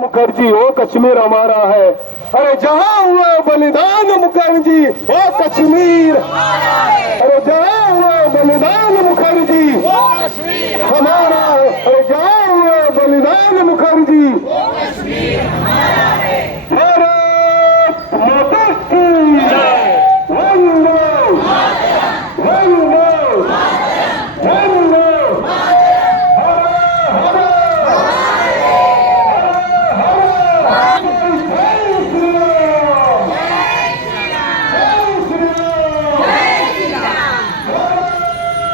मुखर्जी वो कश्मीर हमारा है। अरे जहाँ हुआ बलिदान मुखर्जी वो कश्मीर, अरे जहाँ हुआ बलिदान मुखर्जी वो कश्मीर हमारा है। अरे जहाँ हुआ बलिदान मुखर्जी वो कश्मीर हमारा है। भारत माता की जय। वंदे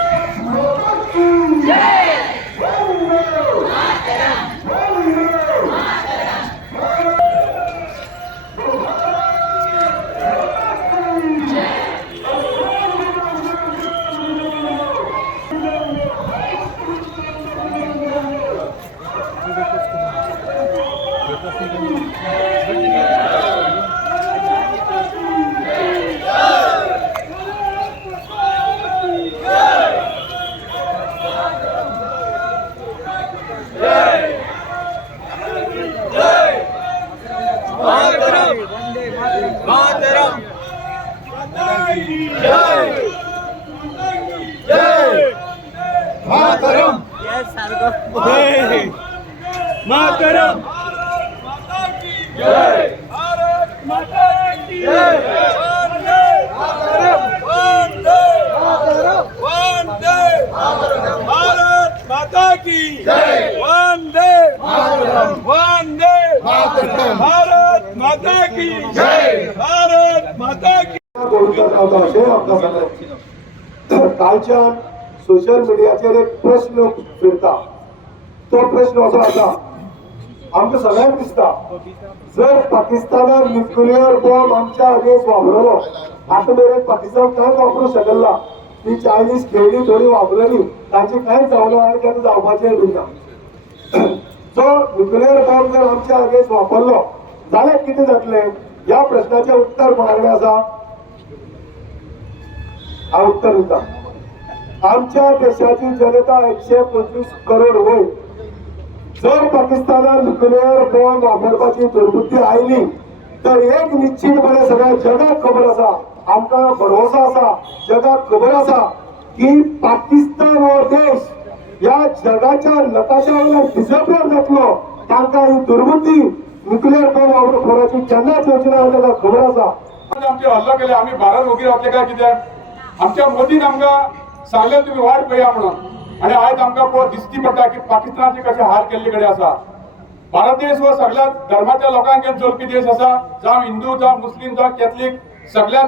वंदे वंदे मातरम माता की जय। भारत माता की जय। वंदे मातरम वंदे भारत माता की जय। वंदे वंदे भारत माता की जय। भारत माता की कालच्या सोशल मीडियाचेर एक प्रश्न फिरता, तो प्रश्न असो आसा, आमकां सगळ्यांक दिसता जर पाकिस्तानान न्यूक्लियर बॉम्ब आमच्या आगेस वापरलो, आता मेरेन पाकिस्तान कांयच वापरूंक शकना, ती चायनीज खेळणी थोडी वापरली, तांचे कांयच जावना आनी केन्ना जावपाचें बीन ना। जो न्यूक्लियर बॉम्ब जर आमच्या आगेस वापरलो जाल्यार कितें जातलें, ह्या प्रश्नाचें उत्तर कोणा कडेन आसा? हांव उत्तर दिता। आमच्या देशाची जनता 125 करोड वयर, जर पाकिस्तानात न्यूक्लियर बॉम्ब वापरपाची दुर्बुद्धी आयली तर एक निश्चितपणे सगळ्या जगाक खबर आसा, आमकां भरवसो आसा, जगाक खबर आसा की पाकिस्तान हो देश ह्या जगाच्या नकाशा वयल्यान डिसअपियर जातलो। तांकां ही दुर्बुद्धी न्यूक्लियर बॉम्ब वापरपाची केन्नाच योजना तांकां खबर आसा। आमचे हल्लो केले, आम्ही भारत वगैरे आपले काय कित्याक आमच्या मोदीन आमकां सांगले तुम्ही वाट पळया म्हणून, आणि आज आमकां दिसती पडटा की पाकिस्तानाचे कशे हाल केल्ले कडेन आसा। भारत देश हो सगळ्या धर्माच्या लोकांक चलपी देश आसा, जावं हिंदू जावं मुस्लिम जावं कॅथलीक, सगळ्या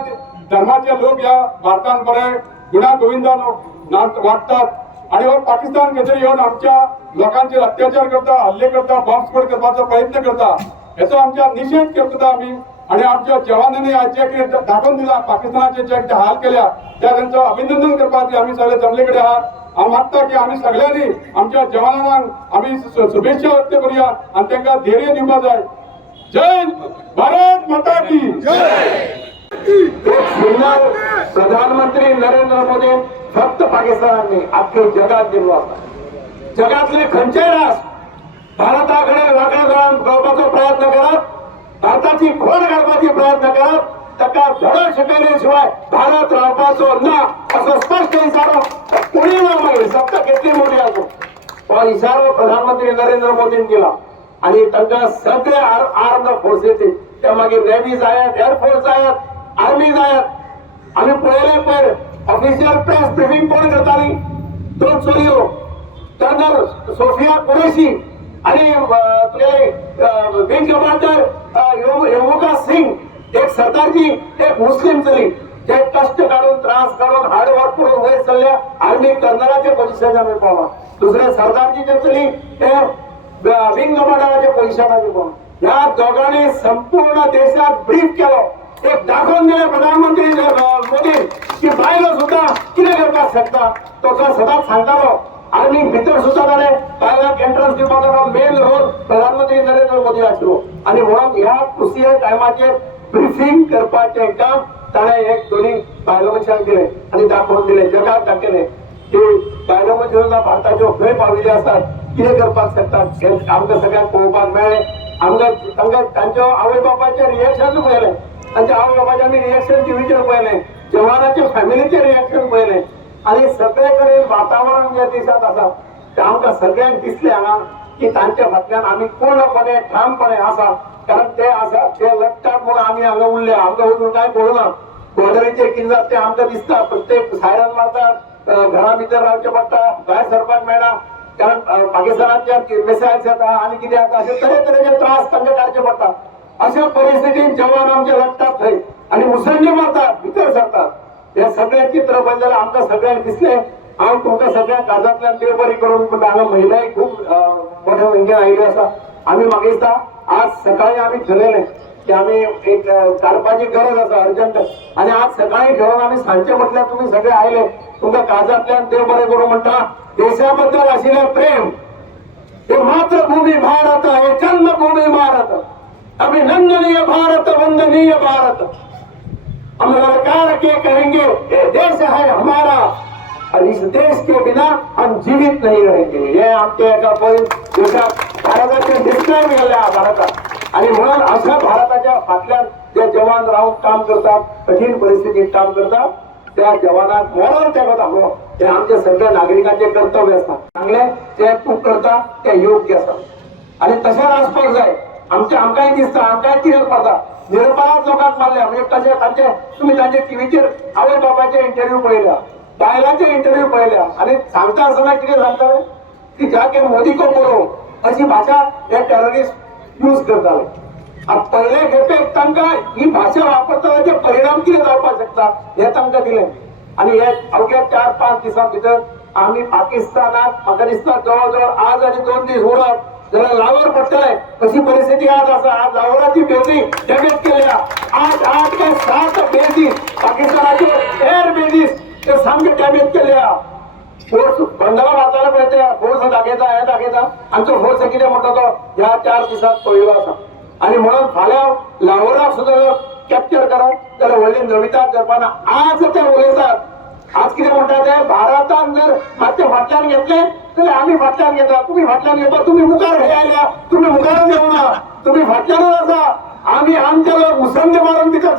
धर्माचे लोक ह्या भारतान बरे गुणा गोविंदान वाडटात। आणि हो पाकिस्तान खंयतरी येवन आमच्या लोकांचेर अत्याचार करता, हल्ले करता, बॉम्बस्फोट करपाचो प्रयत्न करता, हेचो आमच्या निषेध करता आमी। आणि आमच्या जवानांनी आज जे कितें दाखोवन दिला, पाकिस्तानाचे जे कितें हाल केल्या त्या त्यांचं अभिनंदन करपाक आम्ही सगळे जमले कडेन आहात। हांव मागता की आम्ही सगळ्यांनी आमच्या जवानांक आम्ही शुभेच्छा व्यक्त करूया आणि त्यांना धैर्य दिवपाक जाय। जय भारत माता की जय। प्रधानमंत्री नरेंद्र मोदी फक्त पाकिस्तानाने अख्खे जगात दिलो आसा। जगातले खंयचेय राष्ट्र भारताकडे वाकडे करपाचो प्रयत्न करत, भारताची खोड घालपाची प्रयत्न करत, ताका धडो शिकयले शिवाय भारत रावपाचो ना असो स्पष्ट इशारो कोणी ना मागीर सत्ता कितली मोठी आसो हो इशारो प्रधानमंत्री नरेंद्र मोदीन दिला। आणि तांकां सगळ्या आर्म्ड फोर्सेसी, त्या मागीर नेव्ही जायात, एअरफोर्स जायात, आर्मी जायात। आमी पळयले पयर ऑफिशियल प्रेस ब्रिफिंग कोण करताली? दोन चलयो, कर्नल सोफिया कुरेशी आणि विंग कमांडर योमुका सिंग, एक सरदारजी, एक मुस्लिम चली, जे कष्ट काढून त्रास काढून हार्डवर्क करून वयर चलल्या आर्मी कर्नलाचे पोझिशन आमी पळोवना। दुसरे सरदारजीचे चली ते विंग कमांडराचे पोझिशन आमी पळोवना। ह्या दोघांनी संपूर्ण देशात ब्रीफ केलो, एक दाखवून दिले प्रधानमंत्री मोदी की बायलो सुद्धा कितें करपाक शकता। तो सदांच सांगतालो आर्मी भितर सुद्धा ताणें बायलांक एंट्रन्स दिवपाचो मेन रोल प्रधानमंत्री नरेंद्र मोदी आशिल्लो। आणि म्हणून ह्या क्रुशियल टायमाचेर ब्रिफिंग करपाचें काम ताणें एक दोन्ही बायलो मनशांक दिलें आणि दाखोवन दिलें, जगाक दाखयलें की बायलो मनशां भारताच्यो खंय पाविल्ल्यो आसात, कितें करपाक शकतात, हें आमकां सगळ्यांक पळोवपाक मेळ्ळें। आमच्या त्यांच्या आवय बापाचे रिएक्शन पहिले त्यांच्या आवय बापाच्या आम्ही रिएक्शनचे विचार पहिले जवानाच्या फॅमिलीचे रिएक्शन पहिले आणि सगळ्याकडे वातावरण ज्या देशात असा ते आमकां सगळ्यांक दिसले हांगा की तांच्या फाटल्यान आम्ही पूर्णपणे ठामपणे आसा कारण ते आसा ते लढटात म्हणून आम्ही हांगा उरले आमकां वचून काय पळोवना बॉर्डरीचेर कितें जाता तें आमकां दिसता प्रत्येक सायरन मारतात घरा भितर रावचें पडटा भायर सरपाक मेळना कारण पाकिस्तानाच्या मिसायल्स येता आनी कितें जाता अशे तरेतरेचे त्रास तांकां काडचे पडटा अशा परिस्थितीन जवान आमचे लढटात थंय आनी मुसंडी मारतात भितर सरतात हे सगळे चित्र पळयलें जाल्यार आमकां सगळ्यांक दिसलें हांव तुमकां सगळ्या काजांतल्यान देव बरी करून पूण हांगा महिलाय खूब मोठ्या संख्येन आयिल्ल्यो आसा आमी म्हाका दिसता आज सकाळी आमी ठरयलें की आमी एक काडपाची गरज आसा अर्जंट आनी आज सकाळी ठरवून आमी सांजचे म्हटल्यार तुमी सगळे आयले तुमकां काजांतल्यान देव बरें करूं म्हणटा देशा आशिल्लें प्रेम हे मातृभूमी भारत हे जन्मभूमी भारत अभिनंदनीय भारत वंदनीय भारत हम ललकार के कहेंगे ये देश है हमारा और इस देश के बिना हम जीवित नहीं रहेंगे हे आमचे एका देशात भारताचे डिस्क्राईब केल्या भारतात आणि म्हणून अशा भारताच्या फाटल्यान जे जवान राहून काम करतात कठीण परिस्थितीत काम करतात त्या जवानाक मोरार तेगत आसलो हे आमच्या सगळ्या नागरिकांचे कर्तव्य असता चांगले ते तूं करता ते योग्य आसा आणि तशें आसपाक जाय आमकांय दिसता आमकांय कितें पडटा निरपराध लोकांक मारल्या म्हणजे कशें तांचे तुमी तांचे टीव्हीचेर आवय बापाचे इंटरव्यू पळयल्या बायलांचे इंटरव्यू पळयल्या आणि सांगता आसतना कितें सांगताले की जाके मोदी को बोलो अशी भाशा हे टेररिस्ट यूज करताले पहिले खेपेक तांकां ही भाशा वापरतानाचे परिणाम कितें जावपाक शकता हे तांकां दिलें आणि हे अवघ्या 4-5 दिसां भितर आमी पाकिस्तानाक म्हाका दिसता जवळ जवळ आज आणि 2 दीस उरत जाल्यार लावर पडटले अशी परिस्थिती आज आसा आज लावराची बेजी डॅमेज केल्या 8 काय 7 बेजीस पाकिस्तानाचे एअर बेजीस ते सामके डॅमेज केल्या फोर्स बंदला मारताना पळय ते फोर्स दाखयता हे दाखयता आमचो फोर्स कितें म्हणटा तो ह्या 4 दिसांत पळयलो आसा आणि म्हणून फाल्यां लाहोराक सुद्दां जर कॅप्चर करत जाल्यार व्हडली नविताक करपाना आज ते उलयतात आज कितें म्हणटा ते भारतान जर मातशें फाटल्यान घेतले जाल्यार आमी फाटल्यान घेता तुमी फाटल्यान घेता तुमी मुखार खंय आयल्या तुमी मुखार येवना तुमी फाटल्यानूच आसा आमी आमचे लोक मुसंडी मारून भितर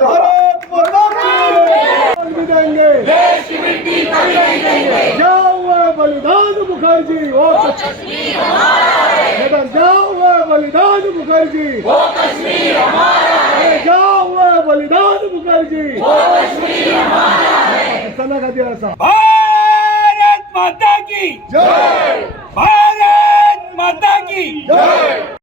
बलिदान मुखर्जी वो कश्मीर हमारा है जाओ बलिदान मुखर्जी वो कश्मीर हमारा है जाओ बलिदान मुखर्जी वो कश्मीर हमारा है पाकिस्तान का दिया सा भारत माता की जय भारत माता की जय।